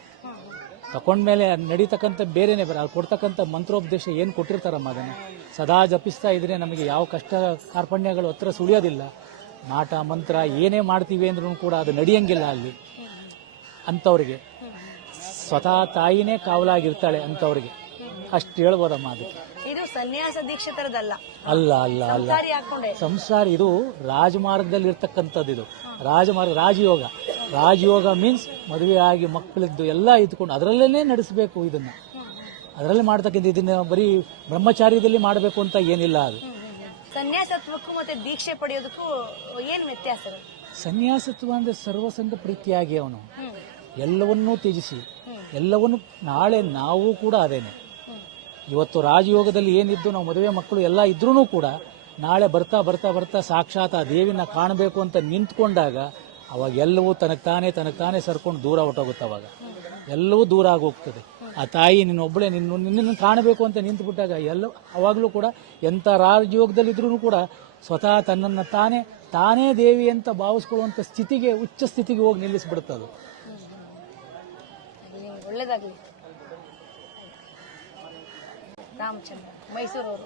[SPEAKER 12] ತಕೊಂಡ್ಮೇಲೆ ನಡೀತಕ್ಕಂಥ ಬೇರೆನೆ ಬೇರೆ ಅಲ್ಲಿ ಕೊಡ್ತಕ್ಕಂಥ ಮಂತ್ರೋಪದೇಶ ಏನು ಕೊಟ್ಟಿರ್ತಾರಮ್ಮ ಅದನ್ನು? ಸದಾ ಜಪಿಸ್ತಾ ಇದ್ರೆ ನಮಗೆ ಯಾವ ಕಷ್ಟ ಕಾರ್ಪಣ್ಯಗಳು ಹತ್ರ ಸುಳಿಯೋದಿಲ್ಲ. ನಾಟ ಮಂತ್ರ ಏನೇ ಮಾಡ್ತೀವಿ ಅಂದ್ರೂ ಕೂಡ ಅದು ನಡೆಯಂಗಿಲ್ಲ ಅಲ್ಲಿ. ಅಂಥವ್ರಿಗೆ. ಸ್ವತಃ ತಾಯಿನೇ ಕಾವಲಾಗಿರ್ತಾಳೆ ಅಂಥವ್ರಿಗೆ. ಅಷ್ಟು ಹೇಳ್ಬೋದಮ್ಮ ಅದಕ್ಕೆ.
[SPEAKER 3] ಇದು ಸನ್ಯಾಸ ದೀಕ್ಷೆ ತರದಲ್ಲ
[SPEAKER 12] ಅಲ್ಲ ಅಲ್ಲ. ಅಲ್ಲ
[SPEAKER 3] ಹಾಕೊಂಡೆ.
[SPEAKER 12] ಸಂಸಾರ ಇದು ರಾಜಮಾರ್ಗದಲ್ಲಿ ಇರ್ತಕ್ಕಂಥದ್ದು ಇದು. ರಾಜಮಾರ್ಗ ರಾಜಯೋಗ. ರಾಜಯೋಗ ಮೀನ್ಸ್ ಮದುವೆ ಆಗಿ ಮಕ್ಕಳಿದ್ದು ಎಲ್ಲ ಇದ್ಕೊಂಡು ಅದರಲ್ಲೇ ನಡೆಸಬೇಕು ಇದನ್ನ. ಅದರಲ್ಲಿ ಮಾಡ್ತಕ್ಕಂಥ ಇದನ್ನ ಬರೀ ಬ್ರಹ್ಮಚಾರ್ಯದಲ್ಲಿ ಮಾಡಬೇಕು ಅಂತ ಏನಿಲ್ಲ ಅದು.
[SPEAKER 3] ಸನ್ಯಾಸತ್ವಕ್ಕೂ ಮತ್ತೆ ದೀಕ್ಷೆ ಪಡೆಯೋದಕ್ಕೂ ಏನ್ ವ್ಯತ್ಯಾಸ?
[SPEAKER 12] ಸನ್ಯಾಸತ್ವ ಅಂದ್ರೆ ಸರ್ವಸಂಗ ಪ್ರೀತಿಯಾಗಿ ಅವನು. ಎಲ್ಲವನ್ನೂ ತ್ಯಜಿಸಿ. ಎಲ್ಲವನ್ನು ನಾಳೆ ನಾವು ಕೂಡ ಅದೇನೆ. ಇವತ್ತು ರಾಜಯೋಗದಲ್ಲಿ ಏನಿದ್ದು, ನಾವು ಮದುವೆ ಮಕ್ಕಳು ಎಲ್ಲ ಇದ್ರೂ ಕೂಡ ನಾಳೆ ಬರ್ತಾ ಬರ್ತಾ ಬರ್ತಾ ಸಾಕ್ಷಾತ್ ಆ ದೇವಿನ ಕಾಣಬೇಕು ಅಂತ ನಿಂತ್ಕೊಂಡಾಗ ಅವಾಗ ಎಲ್ಲವೂ ತನಗೆ ತಾನೇ ತನಗೆ ತಾನೇ ಸರ್ಕೊಂಡು ದೂರ ಹೊಟ್ಟೋಗುತ್ತೆ ಅವಾಗ. ಎಲ್ಲವೂ ದೂರ ಆಗೋಗ್ತದೆ. ಆ ತಾಯಿ ನಿನ್ನೊಬ್ಬಳೇ ನಿನ್ನ ನಿನ್ನನ್ನು ಕಾಣಬೇಕು ಅಂತ ನಿಂತುಬಿಟ್ಟಾಗ ಎಲ್ಲ ಅವಾಗಲೂ ಕೂಡ ಎಂಥ ರಾಜಯೋಗದಲ್ಲಿದ್ರೂ ಕೂಡ ಸ್ವತಃ ತನ್ನನ್ನು ತಾನೇ ತಾನೇ ದೇವಿ ಅಂತ ಭಾವಿಸ್ಕೊಳ್ಳುವಂಥ ಸ್ಥಿತಿಗೆ ಉಚ್ಚ ಸ್ಥಿತಿಗೆ ಹೋಗಿ ನಿಲ್ಲಿಸ್ಬಿಡುತ್ತೆ ಅದು.
[SPEAKER 3] ರಾಮಚಂದ್ರ ಮೈಸೂರವರು.